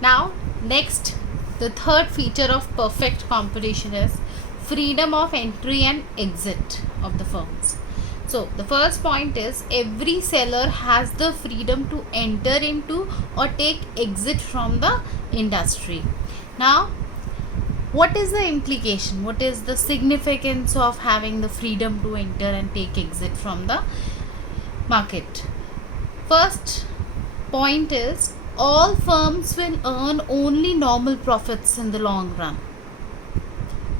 Now, next, the third feature of perfect competition is freedom of entry and exit of the firms. So, the first point is every seller has the freedom to enter into or take exit from the industry. Now, what is the implication? What is the significance of having the freedom to enter and take exit from the market? First point is all firms will earn only normal profits in the long run.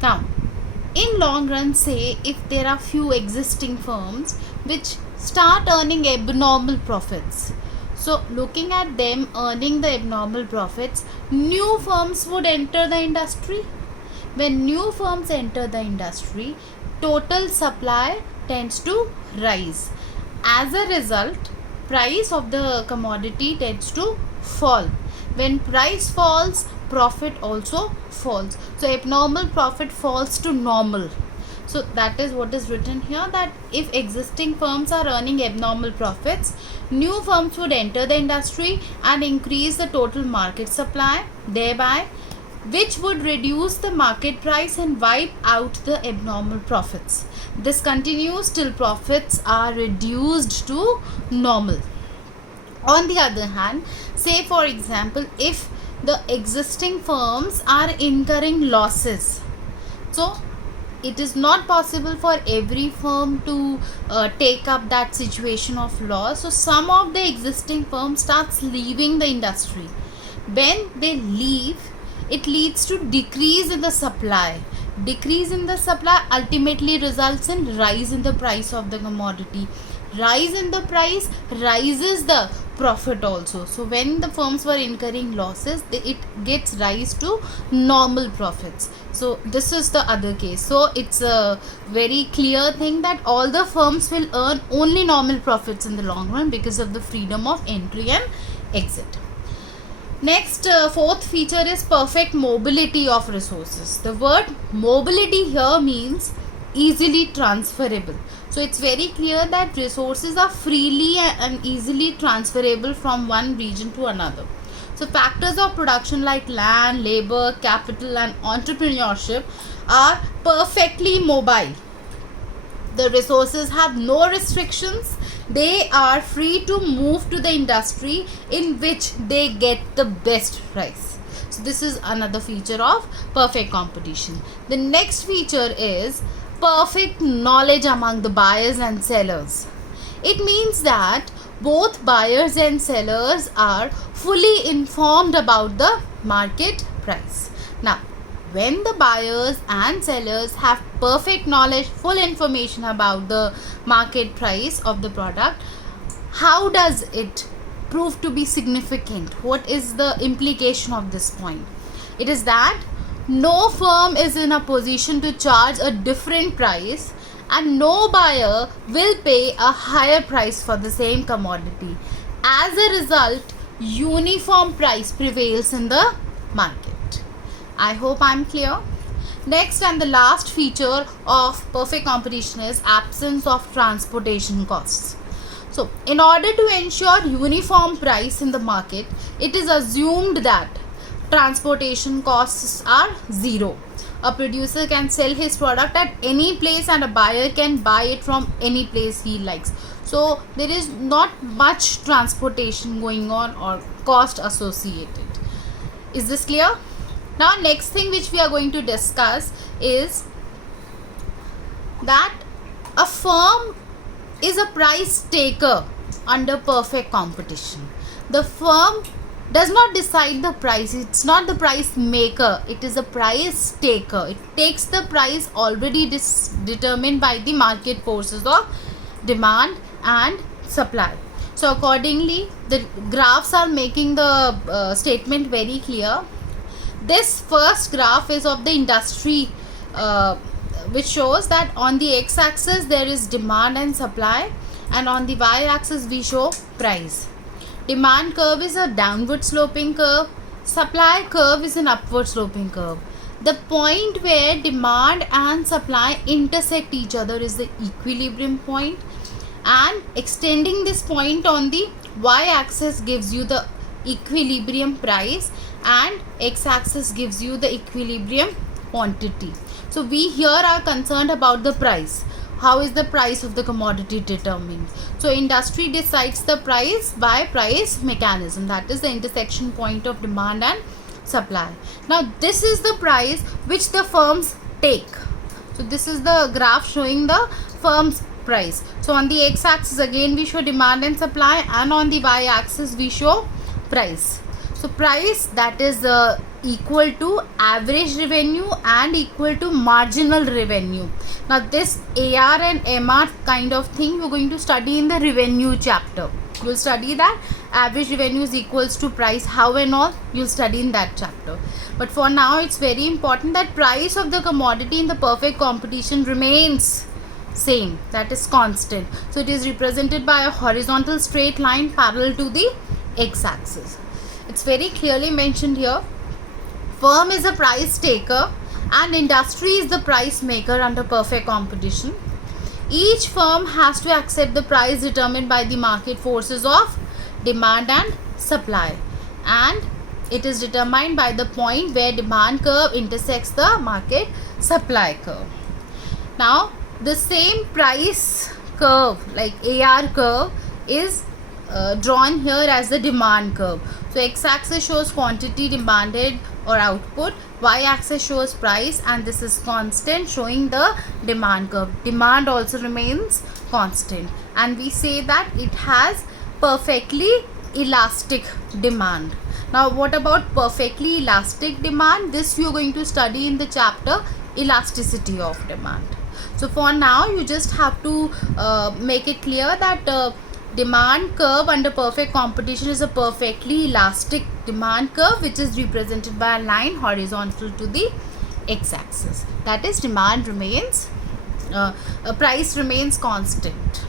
Now, in long run, say if there are few existing firms which start earning abnormal profits, so looking at them earning the abnormal profits, new firms would enter the industry. When new firms enter the industry, total supply tends to rise. As a result, price of the commodity tends to fall. When price falls, profit also falls. So abnormal profit falls to normal. So that is what is written here, that if existing firms are earning abnormal profits, new firms would enter the industry and increase the total market supply, thereby which would reduce the market price and wipe out the abnormal profits. This continues till profits are reduced to normal. On the other hand, say for example, if the existing firms are incurring losses, so it is not possible for every firm to take up that situation of loss. So some of the existing firms starts leaving the industry. When they leave, it leads to decrease in the supply. Decrease in the supply ultimately results in rise in the price of the commodity. Rise in the price rises the profit also. So when the firms were incurring losses, it gets rise to normal profits. So this is the other case. So it's a very clear thing that all the firms will earn only normal profits in the long run because of the freedom of entry and exit. Next, fourth feature is perfect mobility of resources. The word mobility here means easily transferable. So it's very clear that resources are freely and easily transferable from one region to another. So factors of production like land, labor, capital and entrepreneurship are perfectly mobile. The resources have no restrictions. They are free to move to the industry in which they get the best price. So this is another feature of perfect competition. The next feature is perfect knowledge among the buyers and sellers. It means that both buyers and sellers are fully informed about the market price. Now, when the buyers and sellers have perfect knowledge, full information about the market price of the product, how does it prove to be significant? What is the implication of this point? It is that no firm is in a position to charge a different price and no buyer will pay a higher price for the same commodity. As a result, uniform price prevails in the market. I hope I'm clear. Next and the last feature of perfect competition is absence of transportation costs. So, in order to ensure uniform price in the market, it is assumed that transportation costs are zero. A producer can sell his product at any place and a buyer can buy it from any place he likes. So, there is not much transportation going on or cost associated. Is this clear? Now, next thing which we are going to discuss is that a firm is a price taker under perfect competition. The firm does not decide the price. It's not the price maker. It is a price taker. It takes the price already determined by the market forces of demand and supply. So, accordingly, the graphs are making the statement very clear. This first graph is of the industry which shows that on the x-axis there is demand and supply and on the y-axis we show price. Demand curve is a downward sloping curve. Supply curve is an upward sloping curve. The point where demand and supply intersect each other is the equilibrium point, and extending this point on the y-axis gives you the equilibrium price, and x-axis gives you the equilibrium quantity. So we here are concerned about the price. How is the price of the commodity determined? So industry decides the price by price mechanism, that is the intersection point of demand and supply. Now this is the price which the firms take. So this is the graph showing the firm's price. So on the x-axis again we show demand and supply, and on the y-axis we show price. So price, that is equal to average revenue and equal to marginal revenue. Now this AR and MR kind of thing we're going to study in the revenue chapter. You'll study that average revenue is equals to price, how and all you'll study in that chapter. But for now it's very important that price of the commodity in the perfect competition remains same, that is constant. So it is represented by a horizontal straight line parallel to the x-axis. It's very clearly mentioned here. Firm is a price taker and industry is the price maker under perfect competition. Each firm has to accept the price determined by the market forces of demand and supply, and it is determined by the point where demand curve intersects the market supply curve. Now the same price curve like AR curve is drawn here as the demand curve. So x-axis shows quantity demanded or output, y-axis shows price, and this is constant showing the demand curve. Demand also remains constant, and we say that it has perfectly elastic demand. Now what about perfectly elastic demand? This you are going to study in the chapter elasticity of demand. So for now you just have to make it clear that demand curve under perfect competition is a perfectly elastic demand curve which is represented by a line horizontal to the x-axis. That is, demand remains price remains constant.